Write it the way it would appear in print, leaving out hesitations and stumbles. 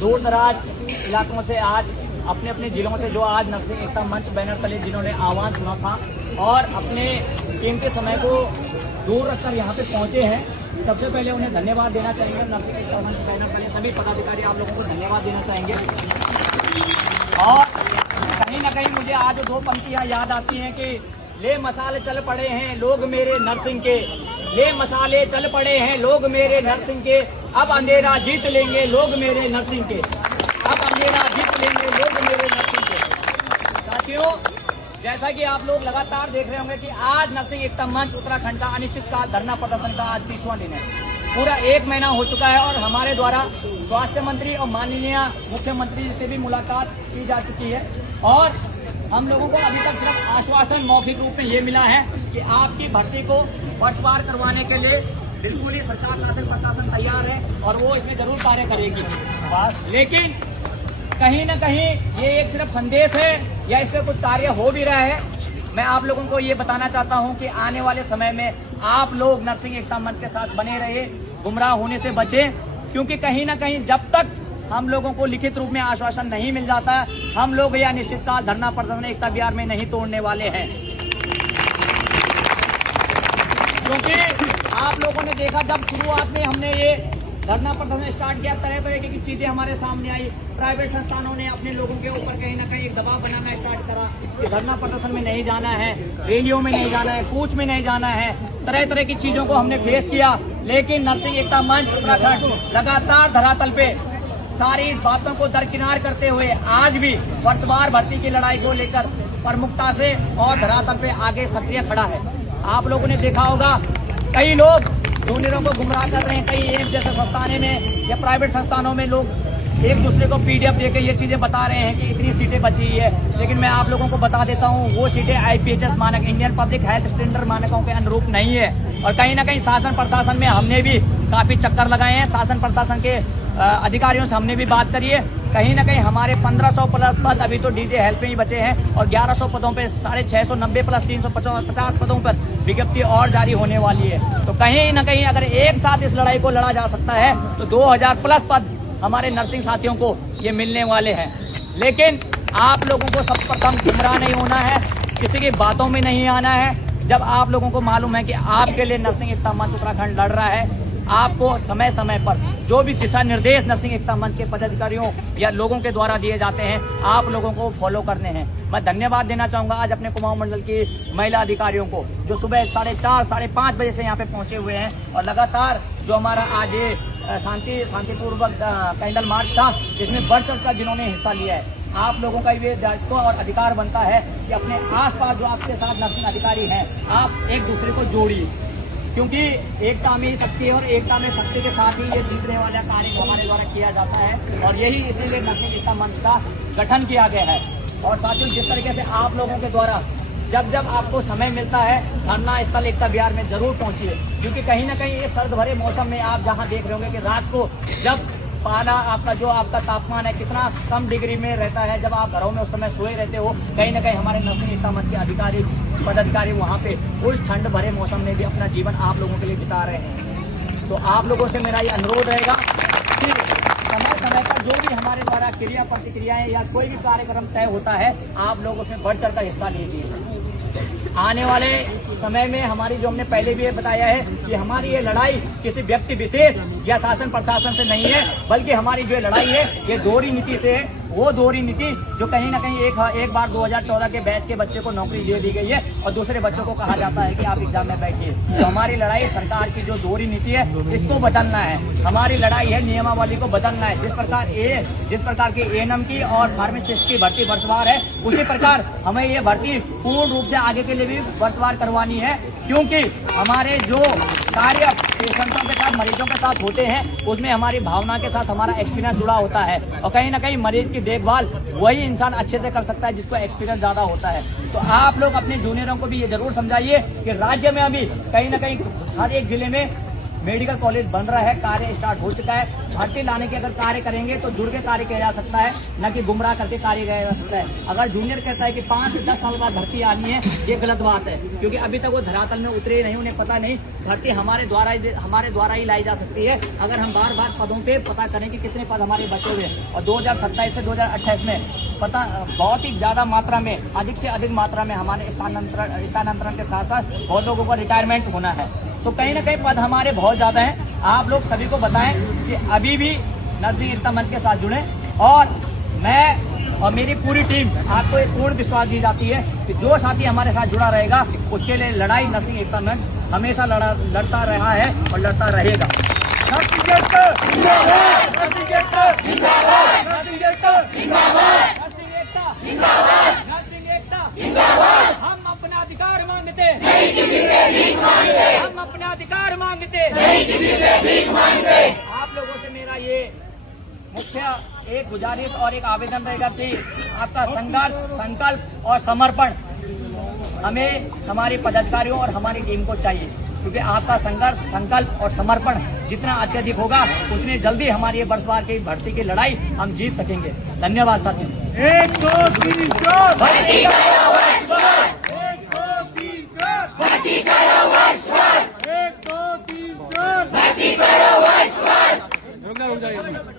दूर दराज इलाकों से आज अपने अपने जिलों से जो आज नरसिंह एकता मंच बैनर तले जिन्होंने आह्वान सुना था और अपने कीमती समय को दूर रखकर यहाँ पे पहुँचे हैं, सबसे पहले उन्हें धन्यवाद देना चाहेंगे। नरसिंह एकता मंच बैनर तले सभी पदाधिकारी आप लोगों को धन्यवाद देना चाहेंगे। और कहीं ना कहीं मुझे आज दो पंक्तियाँ याद आती हैं कि ले मसाले चल पड़े हैं लोग मेरे नरसिंह के, ले मसाले चल पड़े हैं लोग मेरे नरसिंह के, अब अंधेरा जीत लेंगे लोग मेरे नरसिंह के, अब अंधेरा जीत लेंगे लोग मेरे नरसिंह के। साथियों, जैसा कि आप लोग लगातार देख रहे होंगे कि आज नरसिंह एकता मंच उत्तराखंड का अनिश्चितकाल धरना प्रदर्शन का आज 30वां दिन है। पूरा 1 महीना हो चुका है और हमारे द्वारा स्वास्थ्य मंत्री और माननीय मुख्यमंत्री से भी मुलाकात की जा चुकी है और हम लोगों को अभी तक सिर्फ आश्वासन मौखिक रूप में ये मिला है कि आपकी भर्ती को वर्षवार करवाने के लिए बिल्कुल ही सरकार शासन प्रशासन तैयार है और वो इसमें जरूर कार्य करेगी। लेकिन कहीं न कहीं ये एक सिर्फ संदेश है या इस पर कुछ कार्य हो भी रहा है। मैं आप लोगों को ये बताना चाहता हूँ कि आने वाले समय में आप लोग नरसिंह एकता मंच के साथ बने रहिए, गुमराह होने से बचें, क्योंकि कहीं न कहीं जब तक हम लोगों को लिखित रूप में आश्वासन नहीं मिल जाता, हम लोग यह अनिश्चितकाल धरना प्रदर्शन एकता विहार में नहीं तोड़ने वाले हैं। क्योंकि आप लोगों ने देखा जब शुरुआत में हमने ये धरना प्रदर्शन स्टार्ट किया, तरह तरह की चीजें हमारे सामने आई। प्राइवेट संस्थानों ने अपने लोगों के ऊपर कहीं ना कहीं एक दबाव बनाना स्टार्ट करा कि धरना प्रदर्शन में नहीं जाना है, रैलियों में नहीं जाना है, कूच में नहीं जाना है। तरह तरह की चीजों को हमने फेस किया, लेकिन नरसिंह एकता मंच उत्तराखंड लगातार धरातल पे सारी बातों को दरकिनार करते हुए आज भी वर्षवार भर्ती की लड़ाई को लेकर प्रमुखता से और धरातल पे आगे सक्रिय खड़ा है। आप लोगों ने देखा होगा कई लोग जूनियरों को गुमराह कर रहे हैं, कई एम्स जैसे संस्थानों में या प्राइवेट संस्थानों में लोग एक दूसरे को पीडीएफ देकर ये चीजें बता रहे हैं कि इतनी सीटें बची है। लेकिन मैं आप लोगों को बता देता हूँ वो सीटें आईपीएचएस मानक इंडियन पब्लिक हेल्थ स्टैंडर्ड मानकों के अनुरूप नहीं है। और कहीं ना कहीं शासन प्रशासन में हमने भी काफी चक्कर लगाए हैं, शासन प्रशासन के अधिकारियों से हमने भी बात करी है। कहीं ना कहीं हमारे 1500 प्लस पद अभी तो डीजे हेल्थ में ही बचे हैं और 1100 पदों पे 690 प्लस 350 पदों पर विज्ञप्ति और जारी होने वाली है। तो कहीं ना कहीं अगर एक साथ इस लड़ाई को लड़ा जा सकता है तो 2000 प्लस पद हमारे नर्सिंग साथियों को ये मिलने वाले हैं। लेकिन आप लोगों को सर्वप्रथम गुमराह नहीं होना है, किसी की बातों में नहीं आना है। जब आप लोगों को मालूम है कि आपके लिए नरसिंह एकता मंच उत्तराखंड लड़ रहा है, आपको समय समय पर जो भी दिशा निर्देश नरसिंह एकता मंच के पदाधिकारियों या लोगों के द्वारा दिए जाते हैं, आप लोगों को फॉलो करने हैं। मैं धन्यवाद देना चाहूंगा आज अपने कुमाऊं मंडल की महिला अधिकारियों को जो सुबह 4:30 5:30 बजे से यहाँ पे पहुंचे हुए हैं और लगातार जो हमारा आज ये शांतिपूर्वक कैंडल मार्च था जिसमें बढ़ चढ़ कर जिन्होंने हिस्सा लिया है। आप लोगों का ये दायित्व और अधिकार बनता है कि अपने आसपास जो आपके साथ नर्सिंग अधिकारी हैं, आप एक दूसरे को जोड़िए, क्योंकि एकता में ही शक्ति है और एकता में शक्ति के साथ ही ये जीतने वाला कार्य हमारे द्वारा किया जाता है और यही इसीलिए नरसिंह एकता मंच का गठन किया गया है। और साथियों, जिस तरीके से आप लोगों के द्वारा जब जब आपको समय मिलता है धरना स्थल एकता विहार में जरूर पहुंचिए, क्योंकि कहीं ना कहीं ये सर्द भरे मौसम में आप जहां देख रहे होंगे कि रात को जब पाला आपका तापमान है कितना कम डिग्री में रहता है, जब आप घरों में उस समय सोए रहते हो, कहीं ना कहीं हमारे नरसिंह एकता मंच के पदाधिकारी वहाँ पे उस ठंड भरे मौसम में भी अपना जीवन आप लोगों के लिए बिता रहे हैं। तो आप लोगों से मेरा ये अनुरोध रहेगा कि समय समय पर जो भी हमारे द्वारा क्रिया प्रतिक्रियाएं या कोई भी कार्यक्रम तय होता है, आप लोग उसमें बढ़ चढ़ कर हिस्सा लीजिए। आने वाले समय में हमारी जो हमने पहले भी ये बताया है कि हमारी ये लड़ाई किसी व्यक्ति विशेष या शासन प्रशासन से नहीं है, बल्कि हमारी जो लड़ाई है ये दोहरी नीति से है। वो दोहरी नीति जो कहीं ना कहीं एक बार 2014 के बैच के बच्चे को नौकरी दे दी गई है और दूसरे बच्चों को कहा जाता है कि आप एग्जाम में बैठिए। तो हमारी लड़ाई सरकार की जो दोहरी नीति है इसको बदलना है। हमारी लड़ाई है नियमावली को बदलना है। जिस प्रकार की एएनएम की और फार्मासिस्ट की भर्ती वर्षवार है, उसी प्रकार हमें ये भर्ती पूर्ण रूप से आगे के लिए भी वर्षवार करवानी है, क्योंकि हमारे जो कार्य पेशेंटों के साथ मरीजों के साथ होते हैं उसमें हमारी भावना के साथ हमारा एक्सपीरियंस जुड़ा होता है और कहीं ना कहीं मरीज की देखभाल वही इंसान अच्छे से कर सकता है जिसको एक्सपीरियंस ज्यादा होता है। तो आप लोग अपने जूनियरों को भी ये जरूर समझाइए कि राज्य में अभी कहीं ना कहीं हर एक जिले में मेडिकल कॉलेज बन रहा है, कार्य स्टार्ट हो चुका है। भर्ती लाने के अगर कार्य करेंगे तो जुड़ के कार्य किया जा सकता है, न कि गुमराह करके कार्य किया जा सकता है। अगर जूनियर कहता है कि 5 से 10 साल बाद भर्ती आनी है, ये गलत बात है, क्योंकि अभी तक वो धरातल में उतरे नहीं, उन्हें पता नहीं। भर्ती हमारे द्वारा ही लाई जा सकती है अगर हम बार बार पदों पे पता करें कि कितने पद हमारे बचे हुए हैं। और 2027 से 2028 में पता बहुत ही ज्यादा मात्रा में, अधिक से अधिक मात्रा में हमारे स्थानांतरण के साथ साथ बहुत लोगों का रिटायरमेंट होना है। तो कहीं ना कहीं पद हमारे बहुत ज्यादा हैं। आप लोग सभी को बताएं कि अभी भी नर्सिंग एकता मंच के साथ जुड़े, और मैं और मेरी पूरी टीम आपको एक पूर्ण विश्वास दी जाती है कि जो साथी हमारे साथ जुड़ा रहेगा उसके लिए लड़ाई नर्सिंग एकता मंच हमेशा लड़ता रहा है और लड़ता रहेगा। नर्सिंग एकता जिंदाबाद, नर्सिंग एकता जिंदाबाद, नर्सिंग एकता जिंदाबाद, नर्सिंग एकता जिंदाबाद, नर्सिंग एकता जिंदाबाद। हम अपना अधिकार मांगते नहीं, किसी से भीख मांगते। हम अपना अधिकार मांगते नहीं, किसी से भीख मांगते। आप लोगों से मेरा ये मुख्य एक गुजारिश और एक आवेदन रहेगा कि आपका संघर्ष, संकल्प और समर्पण हमें, हमारे पदाधिकारियों और हमारी टीम को चाहिए, क्योंकि आपका संघर्ष, संकल्प और समर्पण जितना अत्यधिक होगा उतने जल्दी हमारी ये वर्षवार की भर्ती की लड़ाई हम जीत सकेंगे। धन्यवाद साथियों। 1 2 3 4 भर्ती करो वर्षवार, 1 2 3 4 भर्ती करो वर्षवार, 1 2 3 4 भर्ती करो वर्षवार। रुक जाइए।